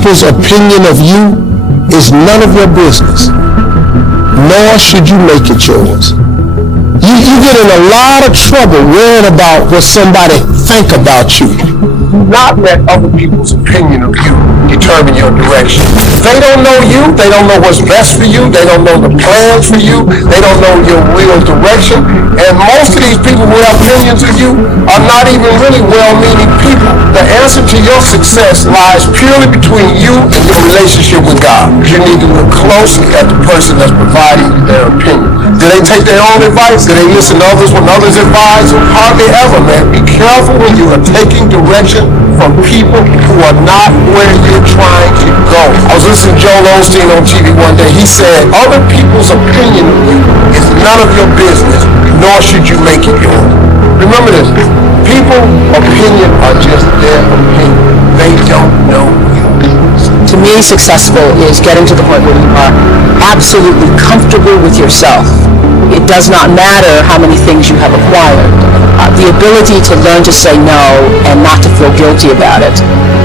people's opinion of you is none of your business, nor should you make it yours. You get in a lot of trouble worrying about what somebody think about you. Do not let other people's opinion of you determine your direction. They don't know you. They don't know what's best for you. They don't know the plans for you. They don't know your real direction. And most of these people who have opinions of you are not even really well-meaning people. The answer to your success lies purely between you and your relationship with God. You need to look closely at the person that's providing you their opinion. Do they take their own advice? Do they listen to others when others advise? Hardly ever, man. Be careful when you are taking direction from people who are not where you're trying to go. I was listening to Joel Osteen on TV one day. He said, other people's opinion of you is none of your business, nor should you make it yours. Remember this, people's opinion are just their opinion. They don't know you. To me, successful is getting to the point where you are absolutely comfortable with yourself. It does not matter how many things you have acquired. The ability to learn to say no and not to feel guilty about it,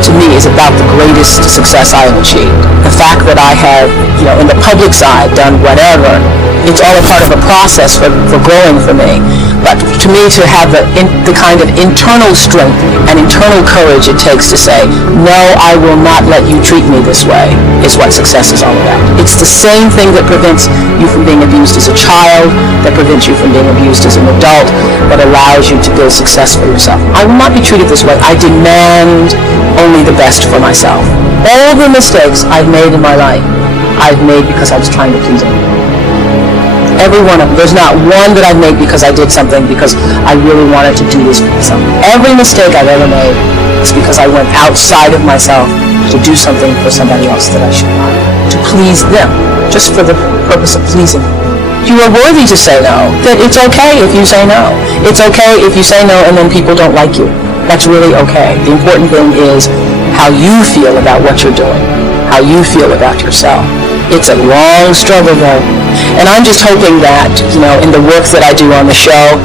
to me, is about the greatest success I have achieved. The fact that I have, in the public side, done whatever, it's all a part of a process for growing for me. But to me, to have the kind of internal strength and internal courage it takes to say, no, I will not let you treat me this way, is what success is all about. It's the same thing that prevents you from being abused as a child, that prevents you from being abused as an adult, that allows you to build success for yourself. I will not be treated this way. I demand only the best for myself. All the mistakes I've made in my life, I've made because I was trying to please everyone. Every one of them. There's not one that I've made because I did something because I really wanted to do this for myself. Every mistake I've ever made is because I went outside of myself to do something for somebody else that I should not. To please them, just for the purpose of pleasing them. You are worthy to say no. That it's okay if you say no. It's okay if you say no and then people don't like you. That's really okay. The important thing is how you feel about what you're doing, how you feel about yourself. It's a long struggle, though. And I'm just hoping that, in the work that I do on the show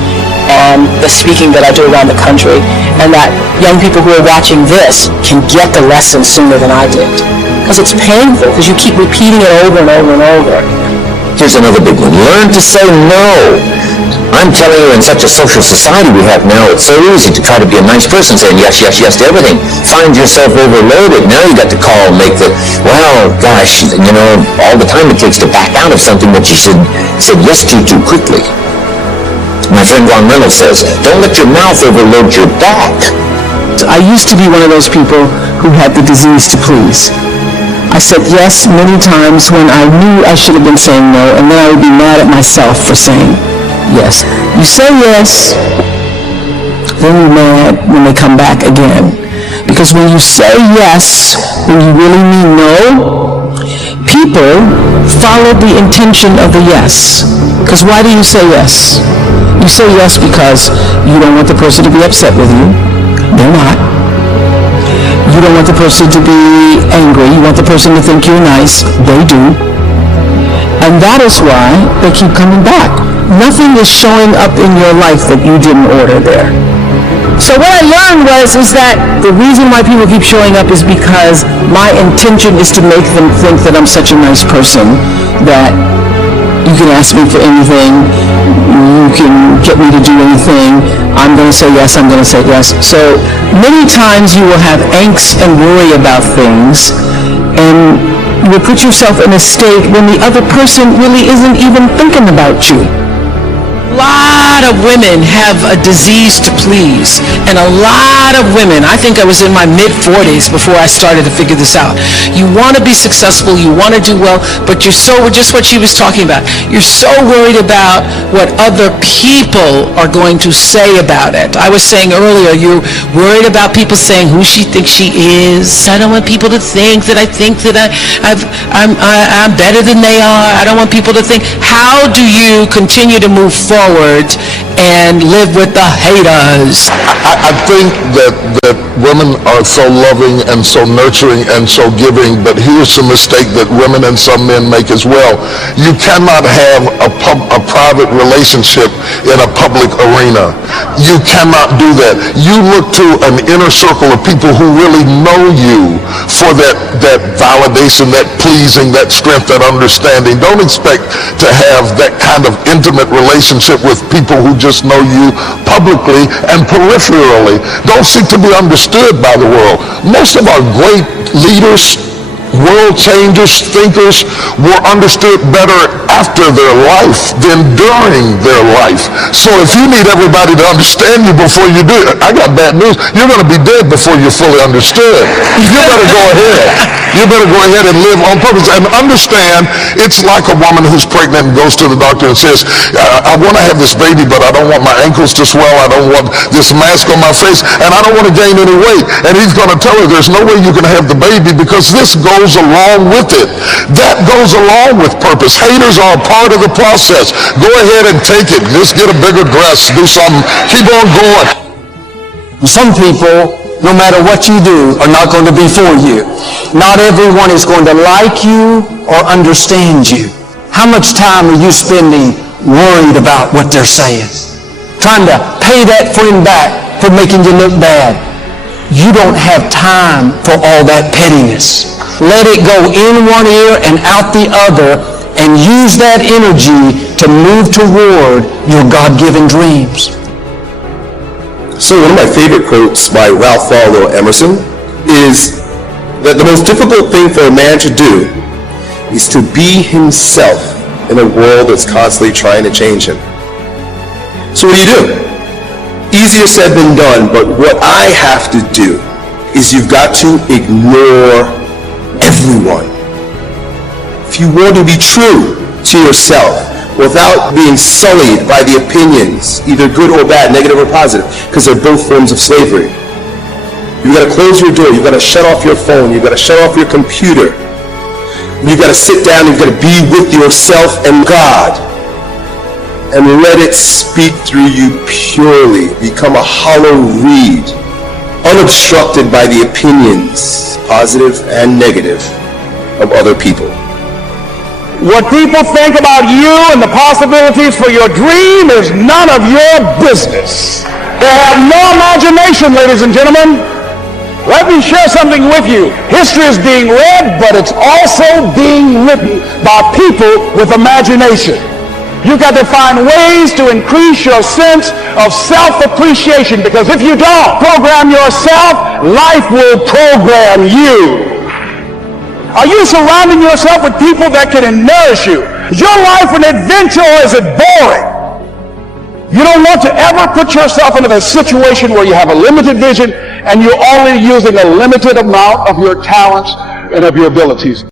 and the speaking that I do around the country, and that young people who are watching this can get the lesson sooner than I did. Because it's painful, because you keep repeating it over and over and over. Here's another big one. Learn to say no. I'm telling you, in such a social society we have now, it's so easy to try to be a nice person, saying yes, yes, yes to everything. Find yourself overloaded. Now you got to call and make gosh, all the time it takes to back out of something that you said yes to too quickly. My friend Ron Reynolds says, don't let your mouth overload your back. I used to be one of those people who had the disease to please. I said yes many times when I knew I should have been saying no, and then I would be mad at myself for saying yes. You say yes, then you're mad when they come back again. Because when you say yes, when you really mean no, people follow the intention of the yes. Because why do you say yes? You say yes because you don't want the person to be upset with you. They're not. You don't want the person to be angry. You want the person to think you're nice. They do. And that is why they keep coming back. Nothing is showing up in your life that you didn't order there. So what I learned was that the reason why people keep showing up is because my intention is to make them think that I'm such a nice person, that you can ask me for anything, you can get me to do anything, I'm going to say yes, I'm going to say yes. So many times you will have angst and worry about things, and you will put yourself in a state when the other person really isn't even thinking about you. A lot of women have a disease to please, and a lot of women, I think I was in my mid-40s before I started to figure this out. You want to be successful, you want to do well, but you're so, just what she was talking about, you're so worried about what other people are going to say about it. I was saying earlier, you're worried about people saying who she thinks she is. I don't want people to think that I'm better than they are. I don't want people to think. How do you continue to move forward and live with the haters. I think that women are so loving and so nurturing and so giving, but here's the mistake that women and some men make as well. You cannot have a private relationship in a public arena. You cannot do that. You look to an inner circle of people who really know you for that validation, that pleasing, that strength, that understanding. Don't expect to have that kind of intimate relationship with people who just know you publicly and peripherally. Don't seek to be understood by the world. Most of our great leaders, world changers, thinkers were understood better after their life than during their life. So if you need everybody to understand you before you do it, I got bad news. You're going to be dead before you're fully understood. You better go ahead. You better go ahead and live on purpose and understand it's like a woman who's pregnant and goes to the doctor and says, I want to have this baby, but I don't want my ankles to swell. I don't want this mask on my face, and I don't want to gain any weight. And he's going to tell her there's no way you can have the baby because this goes along with it. That goes along with purpose. Haters are a part of the process. Go ahead and take it. Just get a bigger dress. Do something. Keep on going. Some people, no matter what you do, are not going to be for you. Not everyone is going to like you or understand you. How much time are you spending worried about what they're saying? Trying to pay that friend back for making you look bad. You don't have time for all that pettiness. Let it go in one ear and out the other, and use that energy to move toward your God-given dreams. So one of my favorite quotes by Ralph Waldo Emerson is that the most difficult thing for a man to do is to be himself in a world that's constantly trying to change him. So what do? Easier said than done, but what I have to do is you've got to ignore everyone. If you want to be true to yourself without being sullied by the opinions, either good or bad, negative or positive, because they're both forms of slavery. You've got to close your door, you've got to shut off your phone, you've got to shut off your computer. You've got to sit down, you've got to be with yourself and God and let it speak through you purely. Become a hollow reed, unobstructed by the opinions, positive and negative, of other people. What people think about you and the possibilities for your dream is none of your business. They have no imagination, ladies and gentlemen. Let me share something with you. History is being read, but it's also being written by people with imagination. You've got to find ways to increase your sense of self-appreciation, because if you don't program yourself, life will program you. Are you surrounding yourself with people that can nourish you? Is your life an adventure, or is it boring? You don't want to ever put yourself into a situation where you have a limited vision and you're only using a limited amount of your talents and of your abilities.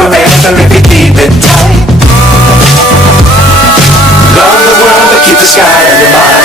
forever if you keep it tight. Love the world but keep the sky on your mind.